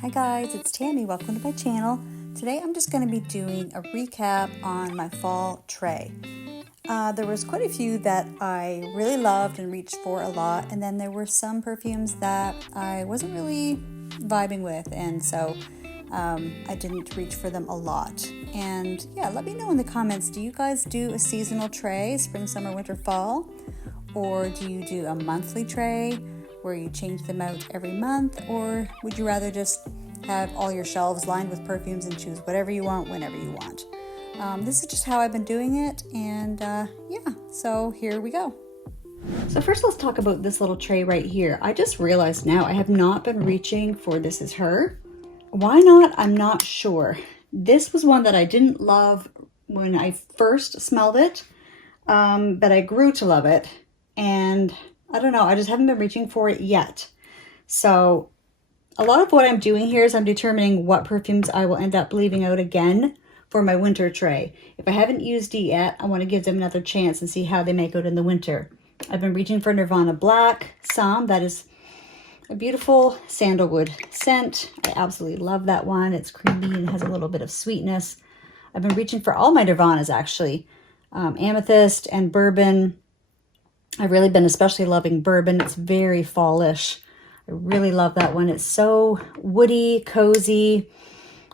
Hi guys, it's Tammy. Welcome to my channel. Today I'm just going to be doing a recap on my fall tray. There was quite a few that I really loved and reached for a lot, and then there were some perfumes that I wasn't really vibing with, and so I didn't reach for them a lot. And yeah, let me know in the comments, do you guys do a seasonal tray, spring, summer, winter, fall? Or do you do a monthly tray where you change them out every month? Or would you rather just have all your shelves lined with perfumes and choose whatever you want whenever you want? This is just how I've been doing it, and yeah, so here we go. So first let's talk about this little tray right here. I just realized now I have not been reaching for This Is Her. Why not? I'm not sure. This was one that I didn't love when I first smelled it, but I grew to love it. And I don't know, I just haven't been reaching for it yet. So a lot of what I'm doing here is I'm determining what perfumes I will end up leaving out again for my winter tray. If I haven't used it yet, I want to give them another chance and see how they make out in the winter. I've been reaching for Nirvana Black Some. That is a beautiful sandalwood scent. I absolutely love that one. It's creamy and has a little bit of sweetness. I've been reaching for all my Nirvanas actually. Amethyst and Bourbon. I've really been especially loving Bourbon. It's very fallish. I really love that one. It's so woody, cozy,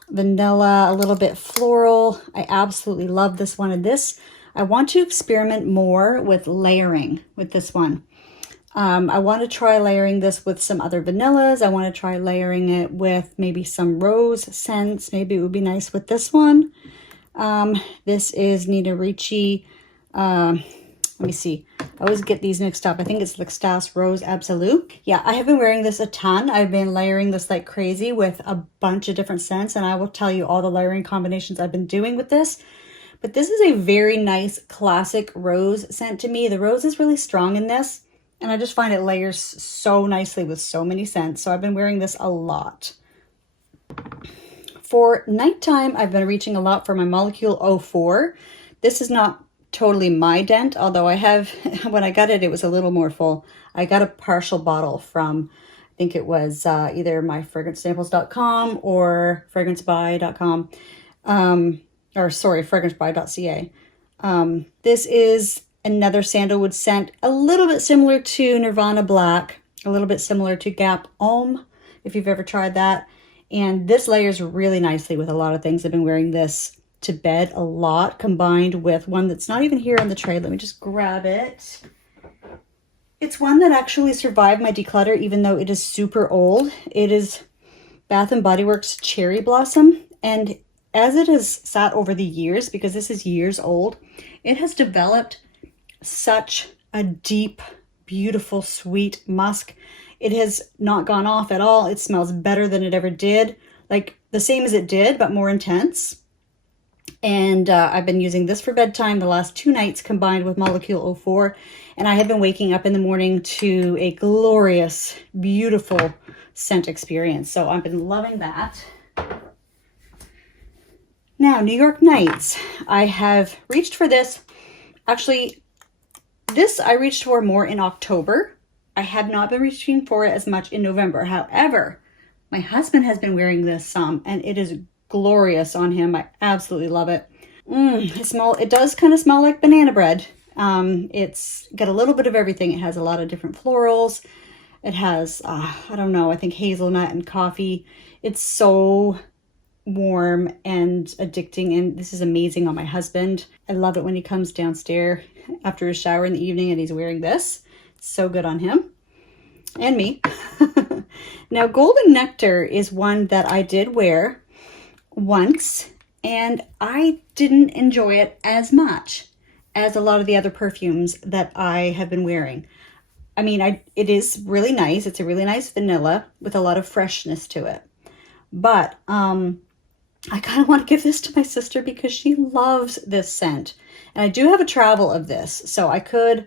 vanilla, a little bit floral. I absolutely love this one. And this, I want to experiment more with layering with this one. I want to try layering this with some other vanillas. I want to try layering it with maybe some rose scents. Maybe it would be nice with this one. This is Nina Ricci. Let me see. I always get these mixed up. I think it's L'Extase Rose Absolute. Yeah, I have been wearing this a ton. I've been layering this like crazy with a bunch of different scents, and I will tell you all the layering combinations I've been doing with this. But this is a very nice classic rose scent to me. The rose is really strong in this, and I just find it layers so nicely with so many scents. So I've been wearing this a lot. For nighttime, I've been reaching a lot for my Molecule 04. This is not totally my dent, although I have, when I got it, it was a little more full. I got a partial bottle from, I think it was either myfragrancesamples.com or fragrancebuy.com, or sorry, fragrancebuy.ca. This is another sandalwood scent, a little bit similar to Nirvana Black, a little bit similar to Gap Homme, if you've ever tried that. And this layers really nicely with a lot of things. I've been wearing this to bed a lot, combined with one that's not even here on the tray. Let me just grab it. It's one that actually survived my declutter, even though it is super old. It is Bath & Body Works Cherry Blossom, and as it has sat over the years, because this is years old, it has developed such a deep, beautiful, sweet musk. It has not gone off at all. It smells better than it ever did, like the same as it did, but more intense. And I've been using this for bedtime the last 2 nights combined with Molecule 04. And I have been waking up in the morning to a glorious, beautiful scent experience. So I've been loving that. Now, New York Nights. I have reached for this. Actually, this I reached for more in October. I have not been reaching for it as much in November. However, my husband has been wearing this some, and it is glorious on him. I absolutely love it. It does kind of smell like banana bread. It's got a little bit of everything. It has a lot of different florals. It has, I don't know, I think hazelnut and coffee. It's so warm and addicting, and this is amazing on my husband. I love it when he comes downstairs after his shower in the evening and he's wearing this. It's so good on him and me. Now, Golden Nectar is one that I did wear once, and I didn't enjoy it as much as a lot of the other perfumes that I have been wearing. I mean, it is really nice. It's a really nice vanilla with a lot of freshness to it. But I kind of want to give this to my sister because she loves this scent. And I do have a travel of this, so I could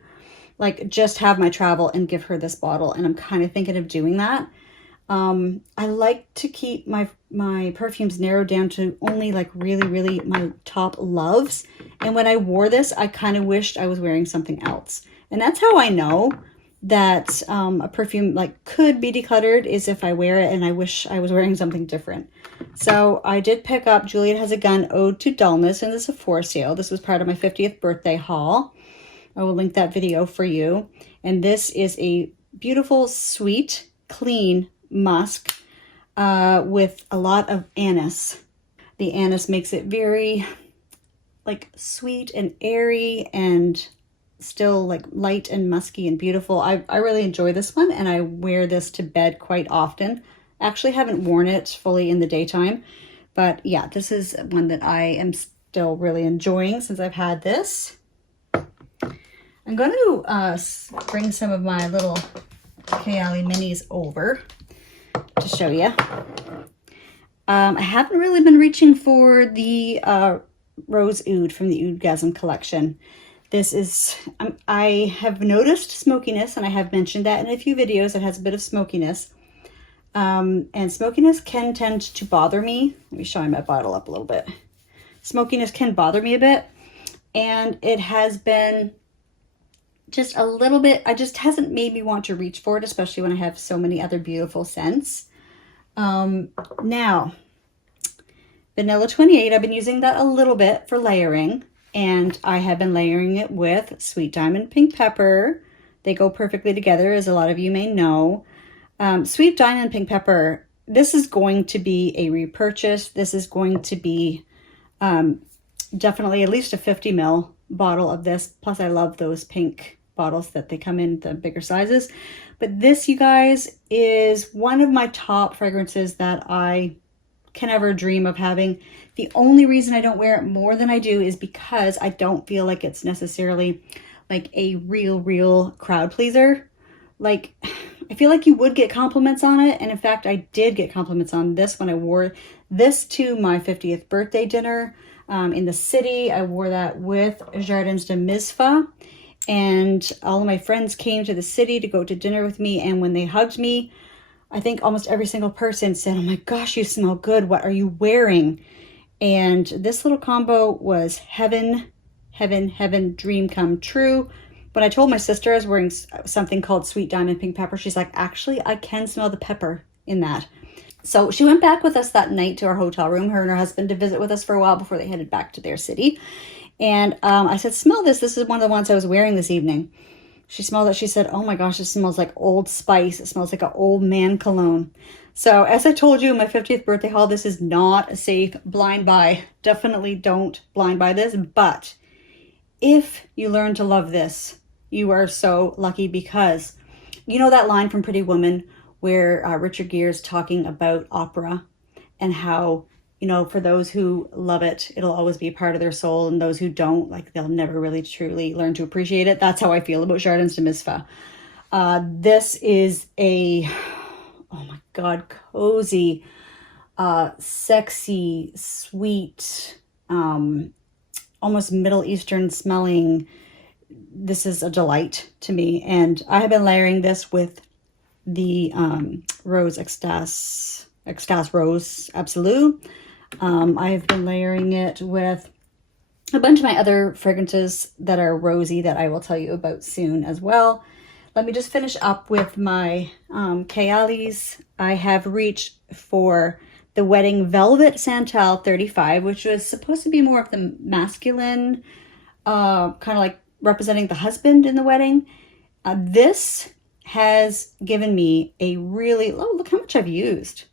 like just have my travel and give her this bottle, and I'm kind of thinking of doing that. I like to keep my perfumes narrowed down to only like really my top loves. And when I wore this, I kind of wished I was wearing something else. And that's how I know that a perfume like could be decluttered is if I wear it and I wish I was wearing something different. So I did pick up Juliet Has a Gun Ode to Dullness in the Sephora sale. This was part of my 50th birthday haul. I will link that video for you. And this is a beautiful, sweet, clean musk with a lot of anise. The anise makes it very like sweet and airy and still like light and musky and beautiful. I really enjoy this one, and I wear this to bed quite often. Actually haven't worn it fully in the daytime, but yeah, this is one that I am still really enjoying since I've had this. I'm going to bring some of my little Kayali minis over to show you. I haven't really been reaching for the Rose Oud from the Oudgasm collection. This is, I have noticed smokiness, and I have mentioned that in a few videos. It has a bit of smokiness. And smokiness can tend to bother me. Let me shine my bottle up a little bit. Smokiness can bother me a bit. And it has been just a little bit, it just hasn't made me want to reach for it, especially when I have so many other beautiful scents. Now, Vanilla 28, I've been using that a little bit for layering. And I have been layering it with Sweet Diamond Pink Pepper. They go perfectly together, as a lot of you may know. Sweet Diamond Pink Pepper, this is going to be a repurchase. This is going to be definitely at least a 50 ml bottle of this. Plus, I love those pink bottles that they come in the bigger sizes. But this, you guys, is one of my top fragrances that I can ever dream of having. The only reason I don't wear it more than I do is because I don't feel like it's necessarily like a real crowd pleaser. Like, I feel like you would get compliments on it. And in fact, I did get compliments on this when I wore this to my 50th birthday dinner in the city. I wore that with Jardins de Misfa. And all of my friends came to the city to go to dinner with me. And when they hugged me, I think almost every single person said, "Oh my gosh, you smell good. What are you wearing?" And this little combo was heaven, dream come true. When I told my sister I was wearing something called Sweet Diamond Pink Pepper, she's like, "Actually, I can smell the pepper in that." So she went back with us that night to our hotel room, her and her husband, to visit with us for a while before they headed back to their city. And I said, "Smell this. This is one of the ones I was wearing this evening." She smelled it. She said, "Oh my gosh, it smells like Old Spice. It smells like an old man cologne." So as I told you in my 50th birthday haul, this is not a safe blind buy. Definitely don't blind buy this. But if you learn to love this, you are so lucky, because you know that line from Pretty Woman where Richard Gere is talking about opera and how, you know, for those who love it, it'll always be a part of their soul. And those who don't, like, they'll never really truly learn to appreciate it. That's how I feel about Jardins de Misfa. This is a, oh my God, cozy, sexy, sweet, almost Middle Eastern smelling. This is a delight to me. And I have been layering this with the Rose Extase Rose Absolute. I have been layering it with a bunch of my other fragrances that are rosy that I will tell you about soon as well. Let me just finish up with my Kayalis. I have reached for the Wedding Velvet Santal 35, which was supposed to be more of the masculine, kind of like representing the husband in the wedding. This has given me a really, oh, look how much I've used.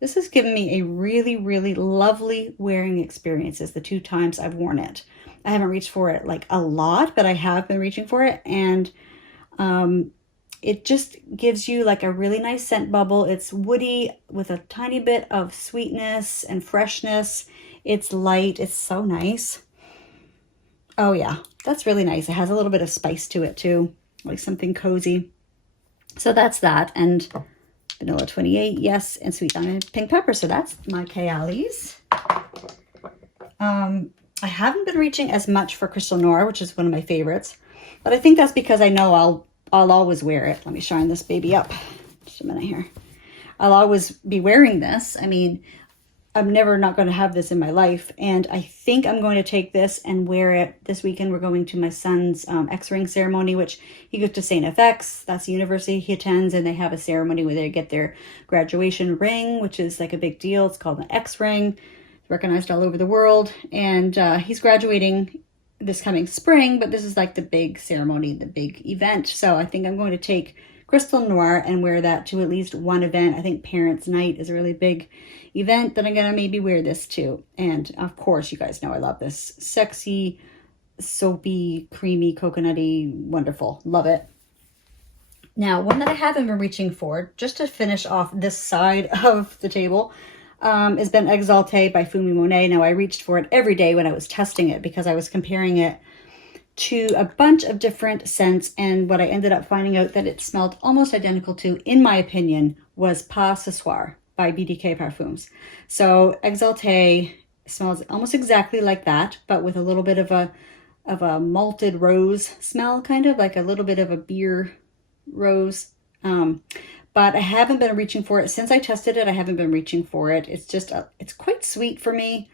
This has given me a really lovely wearing experiences the 2 times I've worn it. I haven't reached for it like a lot, but I have been reaching for it. And it just gives you like a really nice scent bubble. It's woody with a tiny bit of sweetness and freshness. It's light. It's so nice. Oh yeah, that's really nice. It has a little bit of spice to it too, like something cozy. So that's that. And Vanilla 28, yes, and Sweet Diamond Pink Pepper. So that's my Kayalis. I haven't been reaching as much for Crystal Noir, which is one of my favorites. But I think that's because I know I'll always wear it. Let me shine this baby up. Just a minute here. I'll always be wearing this. I mean, I'm never not going to have this in my life. And I think I'm going to take this and wear it this weekend. We're going to my son's X-ring ceremony, which he goes to St. FX. That's the university he attends. And they have a ceremony where they get their graduation ring, which is like a big deal. It's called an X-ring. It's recognized all over the world. And he's graduating this coming spring, but this is like the big ceremony, the big event. So I think I'm going to take Crystal Noir and wear that to at least one event. I think Parents' Night is a really big event that I'm gonna maybe wear this to. And of course, you guys know I love this. Sexy, soapy, creamy, coconutty, wonderful. Love it. Now, one that I haven't been reaching for, just to finish off this side of the table, has been Exalté by Fumi Monet. Now, I reached for it every day when I was testing it because I was comparing it to a bunch of different scents, and what I ended up finding out that it smelled almost identical to, in my opinion, was Pas Ce Soir by BDK Perfumes. So Exalté smells almost exactly like that, but with a little bit of a malted rose smell, kind of like a little bit of a beer rose. But I haven't been reaching for it since I tested it. I haven't been reaching for it. It's just it's quite sweet for me,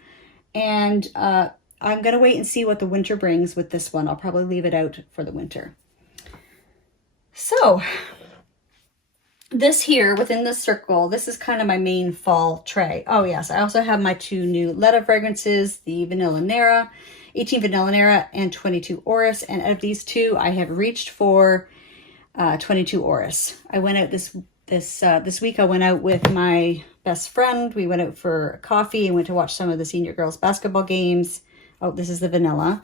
and I'm going to wait and see what the winter brings with this one. I'll probably leave it out for the winter. So this here within the circle, this is kind of my main fall tray. Oh yes, I also have my two new Letta fragrances, the Vanilla Nera, 18 Vanilla Nera and 22 Orris. And out of these two, I have reached for 22 Orris. I went out this week. I went out with my best friend. We went out for coffee and went to watch some of the senior girls basketball games. Oh, this is the vanilla.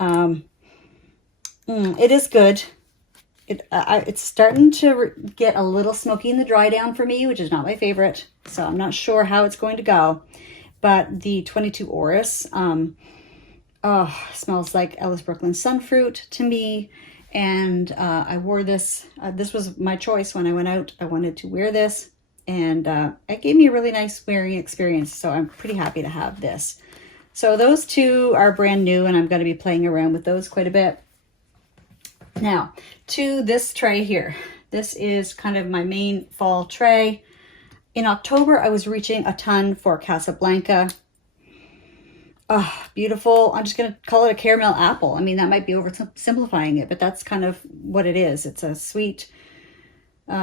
It is good. It's starting to get a little smoky in the dry down for me, which is not my favorite. So I'm not sure how it's going to go. But the 22 Orris smells like Ellis Brooklyn Sunfruit to me. And I wore this. This was my choice when I went out. I wanted to wear this. And it gave me a really nice wearing experience. So I'm pretty happy to have this. So those two are brand new, and I'm going to be playing around with those quite a bit. Now, to this tray here. This is kind of my main fall tray. In October, I was reaching a ton for Casablanca. Oh, beautiful. I'm just going to call it a caramel apple. I mean, that might be oversimplifying it, but that's kind of what it is. It's a sweet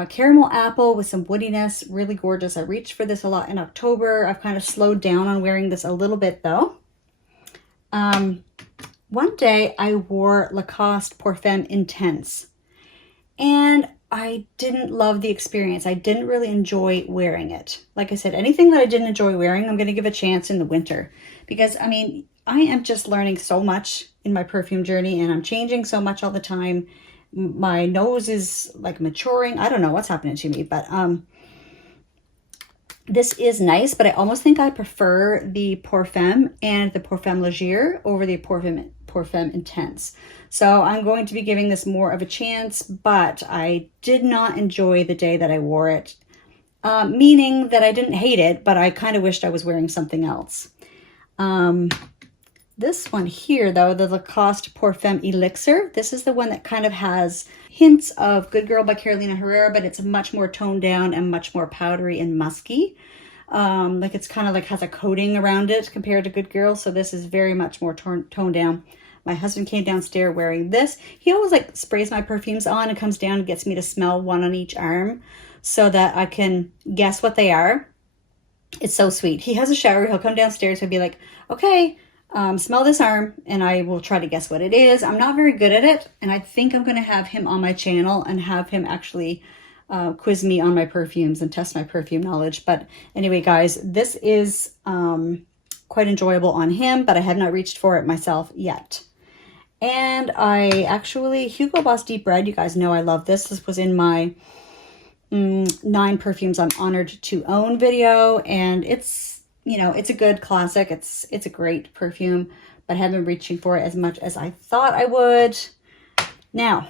caramel apple with some woodiness. Really gorgeous. I reached for this a lot in October. I've kind of slowed down on wearing this a little bit, though. One day I wore Lacoste Perfume Intense, and I didn't love the experience. I didn't really enjoy wearing it. Like I said, anything that I didn't enjoy wearing, I'm going to give a chance in the winter, because I mean, I am just learning so much in my perfume journey, and I'm changing so much all the time. My nose is like maturing. I don't know what's happening to me, but this is nice, but I almost think I prefer the Perfume and the Perfume Léger over the Perfume Intense. So I'm going to be giving this more of a chance, but I did not enjoy the day that I wore it, meaning that I didn't hate it, but I kind of wished I was wearing something else. This one here, though, the Lacoste Perfume Elixir, this is the one that kind of has hints of Good Girl by Carolina Herrera, but it's much more toned down and much more powdery and musky. Like it's kind of like has a coating around it compared to Good Girl. So this is very much more toned down. My husband came downstairs wearing this. He always like sprays my perfumes on and comes down and gets me to smell one on each arm so that I can guess what they are. It's so sweet. He has a shower. He'll come downstairs and be like, okay, smell this arm, and I will try to guess what it is. I'm not very good at it, and I think I'm going to have him on my channel and have him actually quiz me on my perfumes and test my perfume knowledge. But anyway, guys, this is quite enjoyable on him, but I have not reached for it myself yet. And I actually, Hugo Boss Deep Red, you guys know I love this. This was in my 9 perfumes I'm honored to own video, and it's, you know, it's a good classic. It's a great perfume, but I haven't been reaching for it as much as I thought I would. Now,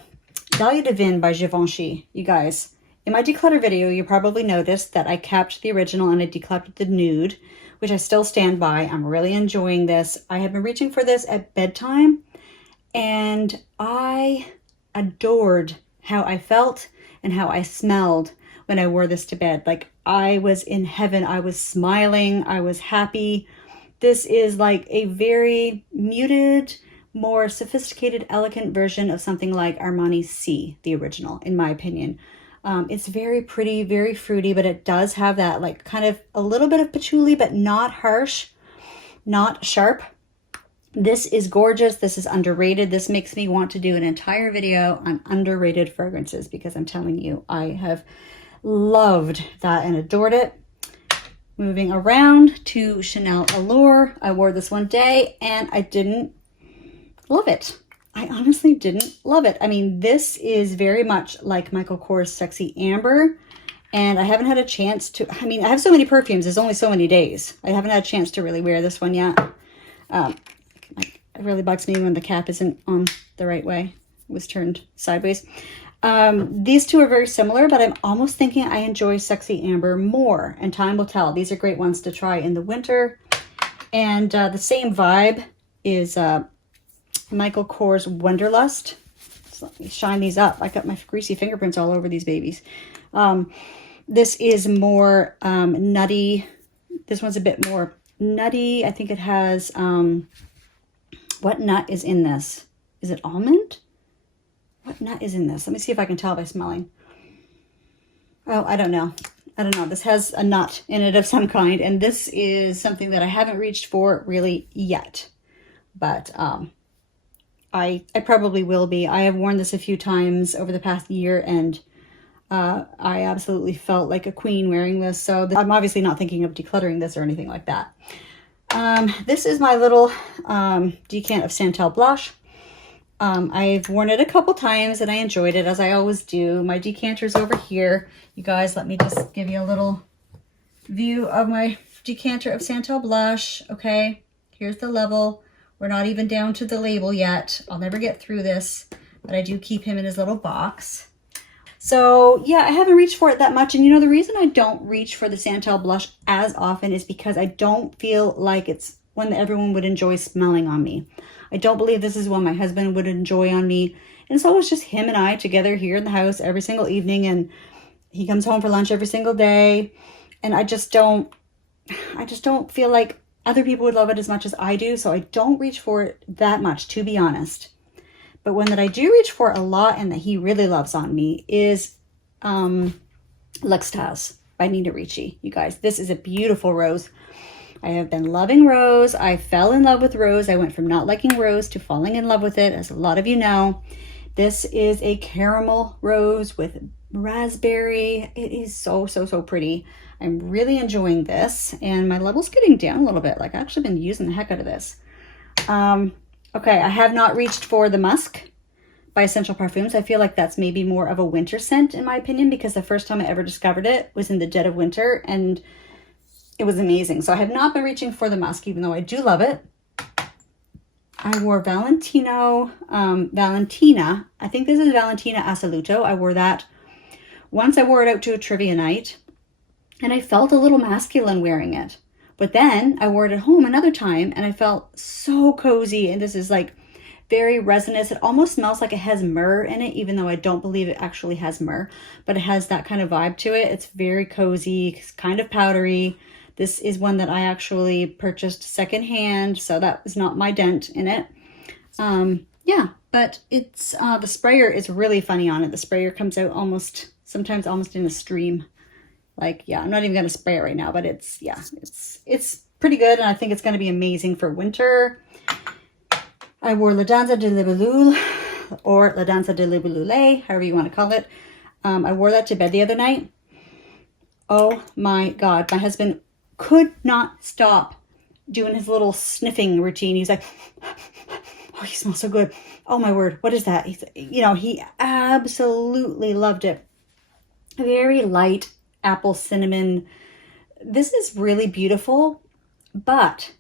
Dahlia Divine by Givenchy. You guys, in my declutter video, you probably noticed that I kept the original and I decluttered the nude, which I still stand by. I'm really enjoying this. I have been reaching for this at bedtime, and I adored how I felt and how I smelled when I wore this to bed. Like, I was in heaven. I was smiling. I was happy. This is like a very muted, more sophisticated, elegant version of something like Armani's C, the original, in my opinion. It's very pretty, very fruity, but it does have that like kind of a little bit of patchouli, but not harsh, not sharp. This is gorgeous. This is underrated. This makes me want to do an entire video on underrated fragrances because I'm telling you, I have loved that and adored it. Moving around to Chanel Allure. I wore this one day and I didn't love it. I honestly didn't love it. I mean, this is very much like Michael Kors Sexy Amber, and I haven't had a chance to, I mean, I have so many perfumes. There's only so many days. I haven't had a chance to really wear this one yet. It really bugs me when the cap isn't on the right way. It was turned sideways. These two are very similar, but I'm almost thinking I enjoy Sexy Amber more, and time will tell. These are great ones to try in the winter. And the same vibe is Michael Kors Wonderlust. So let me shine these up. I got my greasy fingerprints all over these babies. This is more nutty. This one's a bit more nutty. I think it has, what nut is in this? Is it almond? What nut is in this? Let me see if I can tell by smelling. Oh, I don't know. I don't know. This has a nut in it of some kind, and this is something that I haven't reached for really yet. But I probably will be. I have worn this a few times over the past year, and I absolutely felt like a queen wearing this. So I'm obviously not thinking of decluttering this or anything like that. This is my little decant of Santal Blush. I've worn it a couple times and I enjoyed it, as I always do. My decanter's over here. You guys, let me just give you a little view of my decanter of Santal Blush. Okay, here's the level. We're not even down to the label yet. I'll never get through this, but I do keep him in his little box. So yeah, I haven't reached for it that much. And you know, the reason I don't reach for the Santal Blush as often is because I don't feel like it's one that everyone would enjoy smelling on me. I don't believe this is one my husband would enjoy on me. And so it's just him and I together here in the house every single evening. And he comes home for lunch every single day. And I just don't feel like other people would love it as much as I do. So I don't reach for it that much, to be honest. But one that I do reach for a lot and that he really loves on me is L'Extase by Nina Ricci. You guys, this is a beautiful rose. I have been loving rose. I fell in love with rose. I went from not liking rose to falling in love with it, as a lot of you know. This is a caramel rose with raspberry. It is so, so, so pretty. I'm really enjoying this, and my level's getting down a little bit. Like, I've actually been using the heck out of this. Okay, I have not reached for the Musk by Essential Perfumes. I feel like that's maybe more of a winter scent in my opinion, because the first time I ever discovered it was in the dead of winter and it was amazing. So I have not been reaching for the Musk, even though I do love it. I wore Valentina. I think this is Valentina Assoluto. I wore that once. I wore it out to a trivia night and I felt a little masculine wearing it. But then I wore it at home another time and I felt so cozy. And this is like very resinous. It almost smells like it has myrrh in it, even though I don't believe it actually has myrrh, but it has that kind of vibe to it. It's very cozy, it's kind of powdery. This is one that I actually purchased secondhand, so that was not my dent in it. Yeah, but it's the sprayer is really funny on it. The sprayer comes out sometimes almost in a stream. Like, yeah, I'm not even going to spray it right now, but it's pretty good. And I think it's going to be amazing for winter. I wore La Danza de Libellule, or La Danza de Libellule, however you want to call it. I wore that to bed the other night. Oh my God. My husband could not stop doing his little sniffing routine. He's like, oh, you smell so good. Oh my word. What is that? He absolutely loved it. Very light apple cinnamon. This is really beautiful, but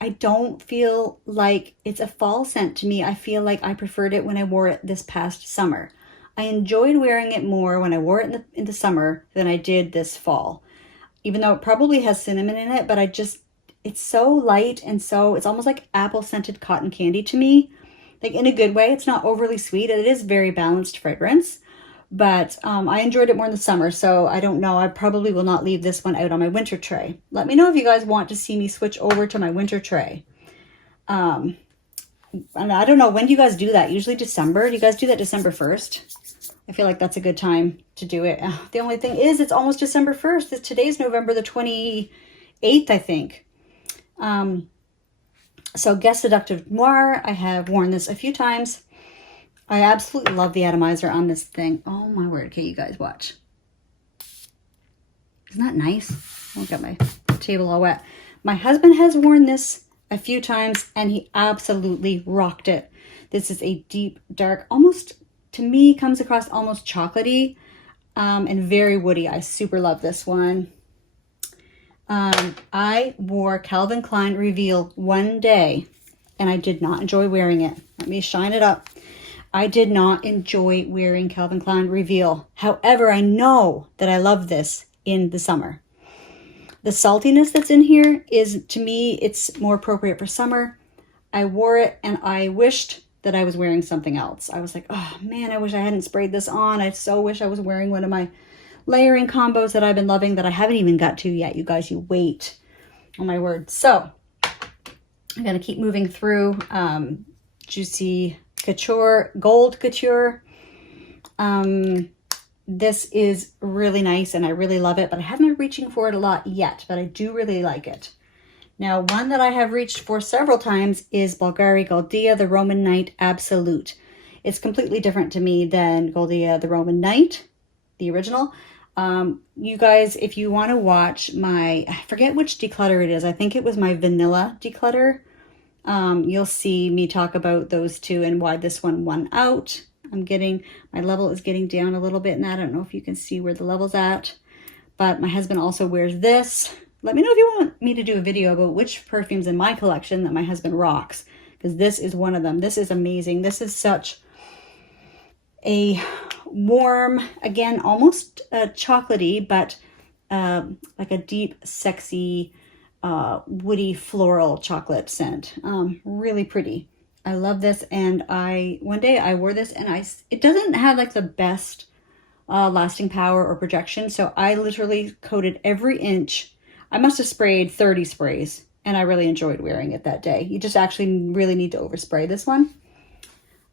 I don't feel like it's a fall scent to me. I feel like I preferred it when I wore it this past summer. I enjoyed wearing it more when I wore it in the summer than I did this fall, even though it probably has cinnamon in it, but it's so light, and so it's almost like apple scented cotton candy to me, like in a good way. It's not overly sweet. It is very balanced fragrance, But I enjoyed it more in the summer, so I don't know. I probably will not leave this one out on my winter tray. Let me know if you guys want to see me switch over to my winter tray. And I don't know, when do you guys do that? Usually December? Do you guys do that December 1st? I feel like that's a good time to do it. The only thing is it's almost December 1st. Today's November the 28th, I think. So Guess Addictive Noir, I have worn this a few times. I absolutely love the atomizer on this thing. Oh my word. Okay, you guys watch. Isn't that nice? I'll get my table all wet. My husband has worn this a few times and he absolutely rocked it. This is a deep, dark, almost, to me, comes across almost chocolatey and very woody. I super love this one. I wore Calvin Klein Reveal one day and I did not enjoy wearing it. Let me shine it up. I did not enjoy wearing Calvin Klein Reveal. However, I know that I love this in the summer. The saltiness that's in here is, to me, it's more appropriate for summer. I wore it and I wished that I was wearing something else. I was like, oh man, I wish I hadn't sprayed this on. I so wish I was wearing one of my layering combos that I've been loving that I haven't even got to yet. You guys, you wait. Oh my word. So I'm going to keep moving through Juicy Couture, Gold Couture. This is really nice and I really love it, but I haven't been reaching for it a lot yet, but I do really like it. Now, one that I have reached for several times is Bulgari Goldia, the Roman Night Absolute. It's completely different to me than Goldia, the Roman Night, the original. You guys, if you want to watch my, I forget which declutter it is. I think it was my vanilla declutter. You'll see me talk about those two and why this one won out. My level is getting down a little bit and I don't know if you can see where the level's at, but my husband also wears this. Let me know if you want me to do a video about which perfumes in my collection that my husband rocks, because this is one of them. This is amazing. This is such a warm, again, almost chocolatey, but like a deep, sexy, woody floral chocolate scent. Really pretty. I love this, and one day I wore this and it doesn't have like the best lasting power or projection, so I literally coated every inch. I must have sprayed 30 sprays and I really enjoyed wearing it that day. You just actually really need to overspray this one.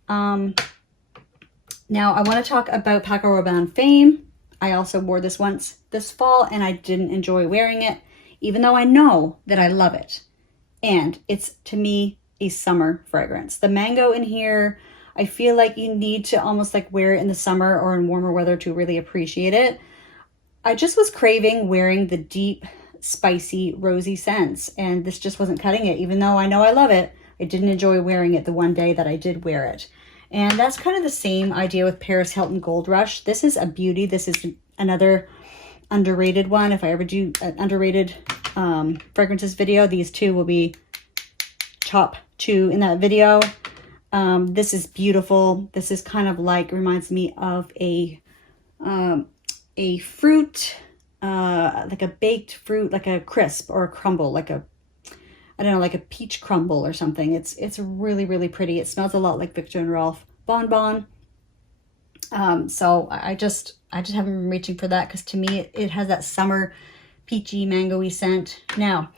Now I want to talk about Paco Rabanne Fame. I also wore this once this fall and I didn't enjoy wearing it, even though I know that I love it. And it's, to me, a summer fragrance. The mango in here, I feel like you need to almost like wear it in the summer or in warmer weather to really appreciate it. I just was craving wearing the deep, spicy, rosy scents, and this just wasn't cutting it. Even though I know I love it, I didn't enjoy wearing it the one day that I did wear it. And that's kind of the same idea with Paris Hilton Gold Rush. This is a beauty. This is another underrated one. If I ever do an underrated fragrances video, these two will be top two in that video. This is beautiful. This is kind of like, reminds me of a fruit, like a baked fruit, like a crisp or a crumble, like a, I don't know, like a peach crumble or something. It's really, really pretty. It smells a lot like Viktor and Rolf Bonbon. So I just haven't been reaching for that, because to me it has that summer peachy mango-y scent. Now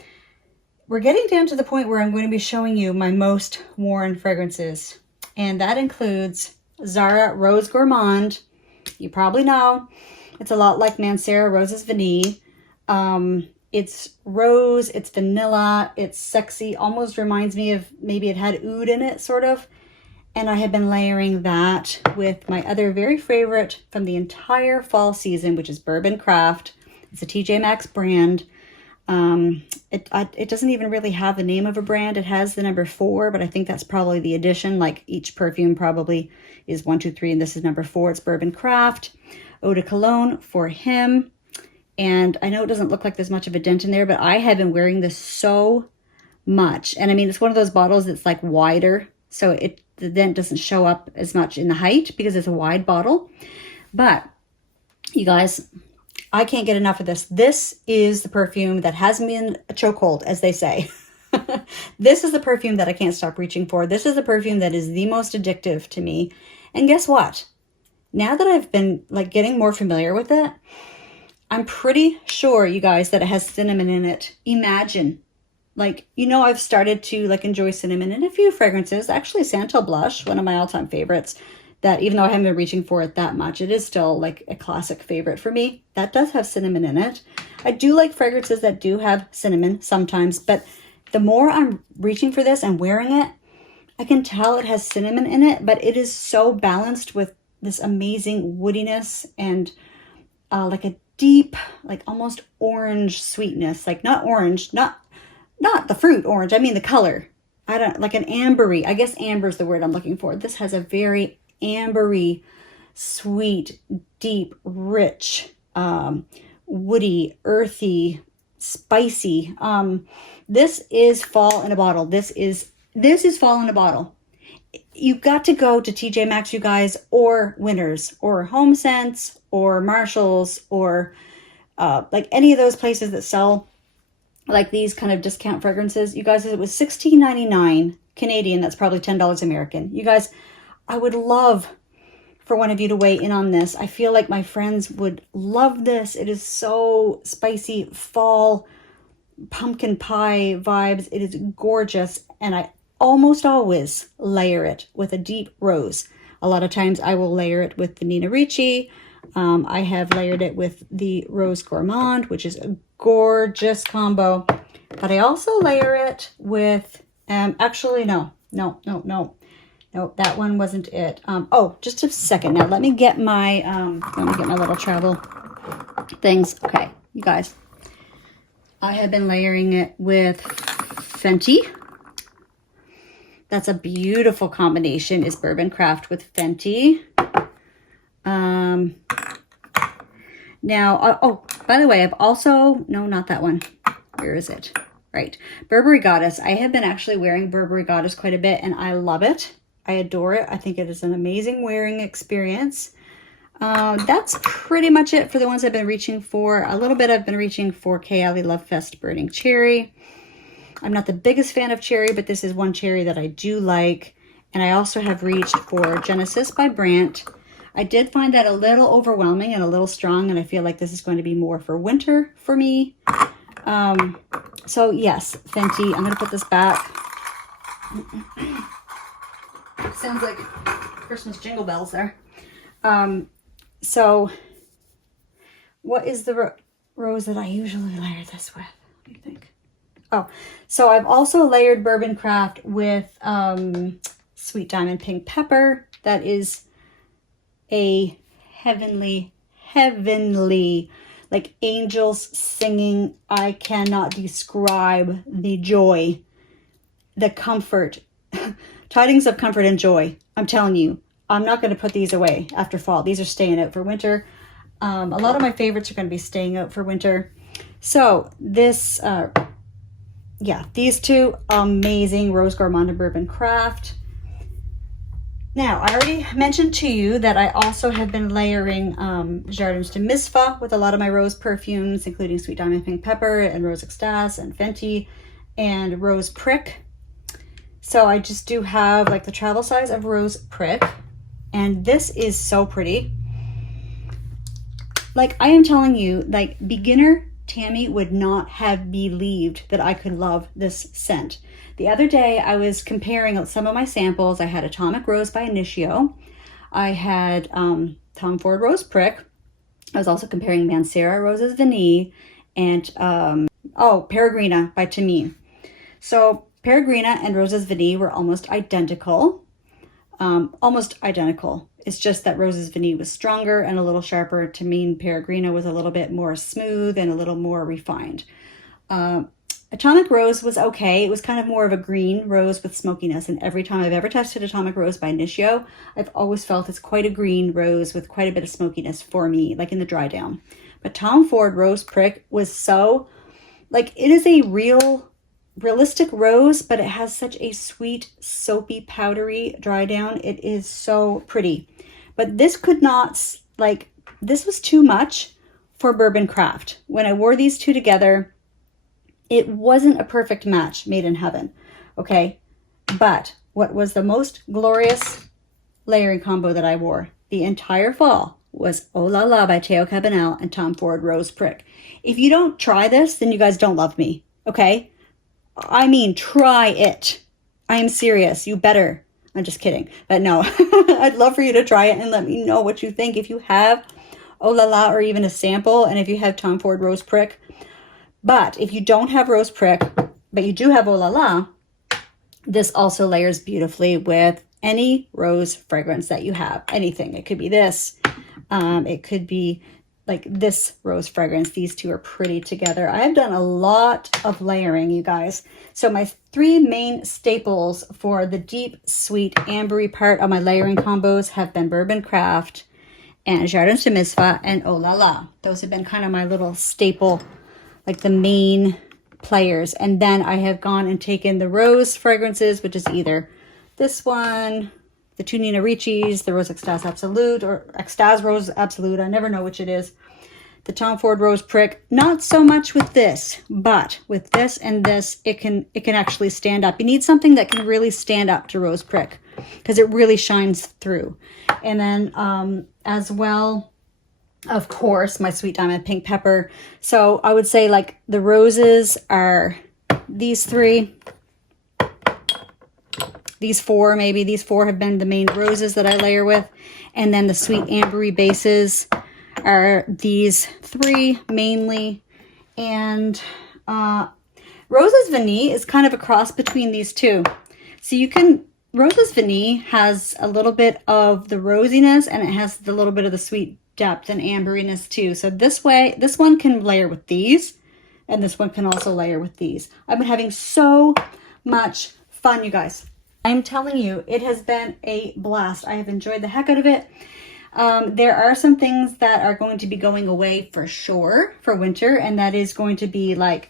we're getting down to the point where I'm going to be showing you my most worn fragrances, and that includes Zara Rose Gourmand. You probably know it's a lot like Mancera Rose's Vanille. It's rose, it's vanilla, it's sexy, almost reminds me of, maybe it had oud in it, sort of. And I have been layering that with my other very favorite from the entire fall season, which is Bourbon Craft. It's a TJ Maxx brand. It doesn't even really have the name of a brand. It has the number 4, but I think that's probably the addition. Like each perfume probably is 1, 2, 3, and this is number 4. It's Bourbon Craft. Eau de Cologne for him. And I know it doesn't look like there's much of a dent in there, but I have been wearing this so much. And I mean, it's one of those bottles that's like wider, so the dent doesn't show up as much in the height because it's a wide bottle. But you guys, I can't get enough of this. This is the perfume that has me in a chokehold, as they say. This is the perfume that I can't stop reaching for. This is the perfume that is the most addictive to me. And guess what? Now that I've been like getting more familiar with it, I'm pretty sure, you guys, that it has cinnamon in it. Imagine. Like, you know, I've started to like enjoy cinnamon in a few fragrances. Actually, Santal Blush, one of my all-time favorites, that even though I haven't been reaching for it that much, it is still like a classic favorite for me. That does have cinnamon in it. I do like fragrances that do have cinnamon sometimes, but the more I'm reaching for this and wearing it, I can tell it has cinnamon in it, but it is so balanced with this amazing woodiness and like a deep, like almost orange sweetness. Like not orange, not the fruit orange. I mean the color. I don't like an ambery. I guess amber is the word I'm looking for. This has a very ambery, sweet, deep, rich, woody, earthy, spicy. This is fall in a bottle. This is fall in a bottle. You've got to go to TJ Maxx, you guys, or Winners, or Home Sense, or Marshalls, or like any of those places that sell like these kind of discount fragrances. You guys, it was $16.99 Canadian. That's probably $10 American. You guys, I would love for one of you to weigh in on this. I feel like my friends would love this. It is so spicy, fall, pumpkin pie vibes. It is gorgeous. And I almost always layer it with a deep rose. A lot of times I will layer it with the Nina Ricci. I have layered it with the Rose Gourmand, which is a gorgeous combo. But I also layer it with, actually, no, that one wasn't it. Oh, just a second. Now let me get my little travel things. Okay, you guys, I have been layering it with Fenty. That's a beautiful combination, is Bourbon Craft with Fenty. Now, oh, by the way, I've also, no, not that one. Where is it? Right. Burberry Goddess. I have been actually wearing Burberry Goddess quite a bit, and I love it. I adore it. I think it is an amazing wearing experience. That's pretty much it for the ones I've been reaching for. A little bit I've been reaching for Kayali Love Fest Burning Cherry. I'm not the biggest fan of cherry, but this is one cherry that I do like. And I also have reached for Genesis by Brandt. I did find that a little overwhelming and a little strong, and I feel like this is going to be more for winter for me. So yes, Fenty. I'm going to put this back. Sounds like Christmas jingle bells there. So what is the rose that I usually layer this with? What do you think? Oh, so I've also layered Bourbon Craft with Sweet Diamond Pink Pepper. That is a heavenly, like angels singing. I cannot describe the joy, the comfort, tidings of comfort and joy. I'm telling you, I'm not going to put these away after fall. These are staying out for winter. A lot of my favorites are going to be staying out for winter. So this, yeah, these two amazing Rose Gourmand and Bourbon Craft. Now, I already mentioned to you that I also have been layering Jardins de Misfa with a lot of my rose perfumes, including Sweet Diamond Pink Pepper and Rose Extase and Fenty and Rose Prick. So I just do have like the travel size of Rose Prick. And this is so pretty. Like I am telling you, like beginner Tammy would not have believed that I could love this scent. The other day I was comparing some of my samples. I had Atomic Rose by Initio. I had Tom Ford Rose Prick. I was also comparing Mancera Roses Vanille and Peregrina by Tamim. So Peregrina and Roses Vanille were almost identical. It's just that Roses Vanille was stronger and a little sharper. Tamim Peregrina was a little bit more smooth and a little more refined. Atomic Rose was okay. It was kind of more of a green rose with smokiness. And every time I've ever tested Atomic Rose by Initio, I've always felt it's quite a green rose with quite a bit of smokiness for me, like in the dry down. But Tom Ford Rose Prick was so, like, it is a realistic rose, but it has such a sweet, soapy, powdery dry down. It is so pretty. But this could not, like, this was too much for Bourbon Craft. When I wore these two together, it wasn't a perfect match made in heaven, okay? But what was the most glorious layering combo that I wore? the entire fall was Oh La La by Teo Cabanel and Tom Ford Rose Prick. If you don't try this, then you guys don't love me, okay? I mean, try it. I am serious. You better. I'm just kidding. But no, I'd love for you to try it and let me know what you think. If you have Oh La La or even a sample, and if you have Tom Ford Rose Prick. But if you don't have Rose Prick, but you do have Oh La La, this also layers beautifully with any rose fragrance that you have. Anything. It could be this. It could be like this rose fragrance. These two are pretty together. I've done a lot of layering, you guys. So my three main staples for the deep, sweet, ambery part of my layering combos have been Bourbon Craft and Jardin de Misfa and Oh La La. Those have been kind of my little staple, like the main players. And then I have gone and taken the rose fragrances, which is either this one, the two Nina Ricci's, the Rose Extase Absolute, or Extase Rose Absolute. I never know which it is. The Tom Ford Rose Prick. Not so much with this, but with this and this, it can actually stand up. You need something that can really stand up to Rose Prick because it really shines through. And then as well, of course, my Sweet Diamond Pink Pepper. So I would say like the roses are these three. These four, maybe. These four have been the main roses that I layer with. And then the sweet ambery bases are these three mainly. And Roses Vanille is kind of a cross between these two. So you can, Roses Vanille has a little bit of the rosiness and it has the little bit of the sweet depth and amberiness too. So this way, this one can layer with these and this one can also layer with these. I've been having so much fun, you guys. I'm telling you, it has been a blast. I have enjoyed the heck out of it. There are some things that are going to be going away for sure for winter, and that is going to be like,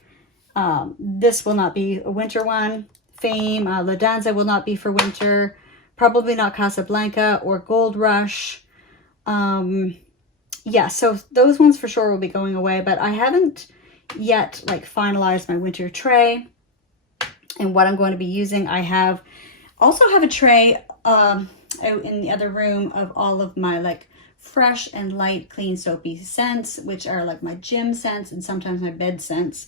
this will not be a winter one. Fame, La Danza will not be for winter. Probably not Casablanca or Gold Rush. Yeah, so those ones for sure will be going away, but I haven't yet like finalized my winter tray and what I'm going to be using. I also have a tray out in the other room of all of my like fresh and light, clean, soapy scents, which are like my gym scents and sometimes my bed scents.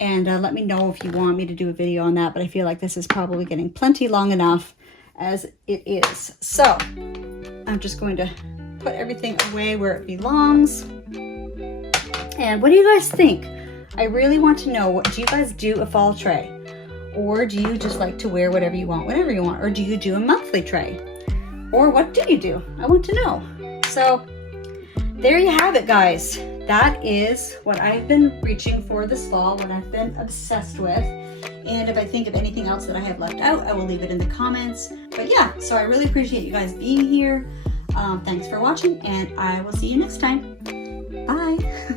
And let me know if you want me to do a video on that, but I feel like this is probably getting plenty long enough as it is. So I'm just going to put everything away where it belongs. And what do you guys think? I really want to know, do you guys do a fall tray? Or do you just like to wear whatever you want, whenever you want? Or do you do a monthly tray? Or what do you do? I want to know. So there you have it, guys. That is what I've been reaching for this fall, what I've been obsessed with. And if I think of anything else that I have left out, I will leave it in the comments. But yeah, so I really appreciate you guys being here. Thanks for watching, and I will see you next time. Bye.